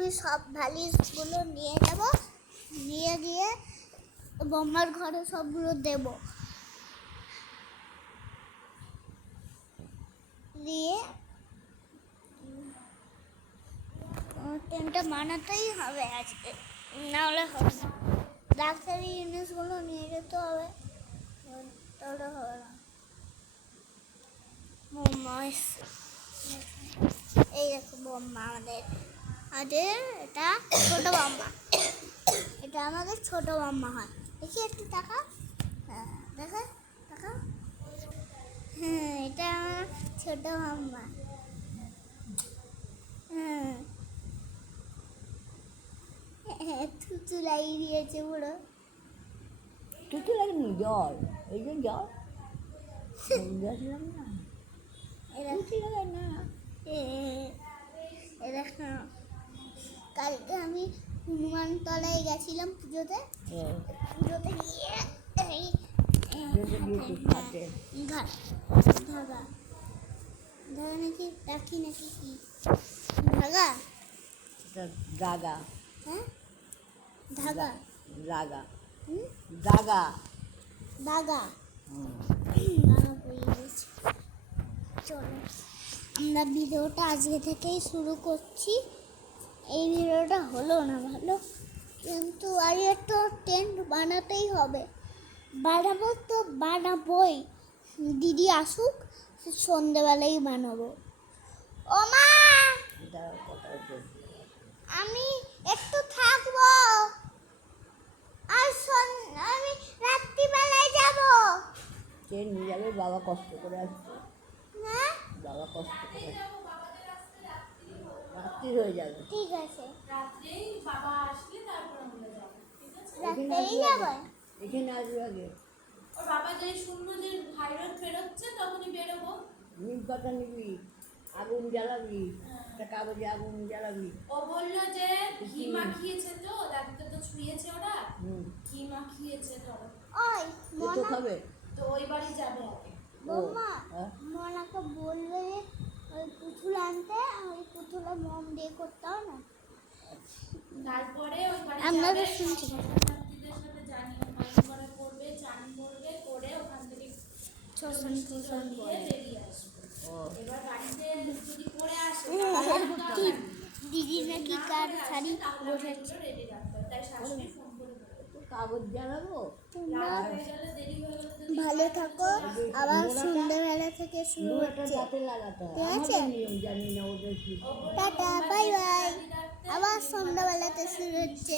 আমি সব ভ্যালিসগুলো নিয়ে যাব, নিয়ে গিয়ে বোম্মার ঘরে সবগুলো দেব, দিয়ে ট্রেনটা বানাতেই হবে আজকে, নাহলে হবে না। ডাক্তারি জিনিসগুলো নিয়ে যেতে হবে, তাহলে হবে না। বোম্মা এই দেখো বোম্মা আমাদের, এটা ছোট বোম্মা, এটা আমাদের ছোট বোম্মা হয়। দেখি একটু টাকা, হ্যাঁ দেখো টাকা, হ্যাঁ এটা আমার ছোট বোম্মা। হ্যাঁ থুতু লাগিয়ে দিয়েছে পুরো। থুতু লাগেনি, জল, এই যে জল দেখলাম না, থুতু লাগে না। দেখো কালকে আমি হনুমান তলায় গেছিলাম পুজোতে, পুজোতে গিয়ে এই ধাগা ধাগা নাকি রাখি নাকি কি ধাগা, দাগা, হ্যাঁ ধাগা দাগা, দাগা দাগা। দাগা পড়ে গেছে। চলো আমরা ভিডিওটা আজকে থেকেই শুরু করছি। এই ভিডিওটা হলো না ভালো, কিন্তু আর একটা টেন্ট বানাতেই হবে, বানাবো তো বানাবোই, দিদি আসুক সন্ধ্যেবেলাই বানাবো। ও মা আমি একটু থাকবো, আর আমি রাত্রিবেলায় যাব। ট্রেন নিয়ে যাবে, বাবা কষ্ট করে আসছে, হ্যাঁ বাবা কষ্ট করে রাত্রি হয়ে যাবে। ঠিক আছে, রাত্রেই বাবা আসলে তারপর আমরা যাবো, ঠিক আছে? রাত্রেই যাবে। এখানে আসবে আগে, ওর বাবা যে শুনলো যে ভাইরাল বেরোচ্ছে তখনই বেরোবো। নিম পাতা নিবি, আগুন জ্বালাবি, একটা কাগজে আগুন জ্বালাবি। ও বললো যে ঘি মাখিয়েছে, তো ডাক্তার তো ছুঁয়েছে, ওরা ঘি মাখিয়েছে, ধরো ওই তো খাবে, তো ওই বাড়ি যাবে আগে। বৌমা হ্যাঁ? মনাকে বলবে যে ওই পুতুল আনতে, ওই পুতুলে মোম দিয়ে করতে হবে না। তারপরে ওই বাড়ি আমরা তো যাবে, শুনছি। ছাত্রীদের সাথে জানিয়ে করে করবে, চান করবে, করে ওখান থেকে ছোসন দিয়ে বেরিয়ে আসবে। এবার বাড়িতে যদি পরে আসে দিদির নাকি কার শাড়ি বসেছে। রেডি রাখতে হবে, তাই শাশুড়ি ফোন করে বলে তো কাগজ জ্বালাবো। তোমরা রাত হয়ে গেলে দেরি হয়ে গেলে তো ভালো থাকো, আবার সন্ধ্যাবেলা থেকে শুরু নোড়াটা হচ্ছে। দাঁতে লাগাতে হয়, ঠিক আছে? আমাদের নিয়ম জানি না, ওদের কি। টাটা বাই বাই, আবার সন্ধ্যাবেলাতে শুরু হচ্ছে।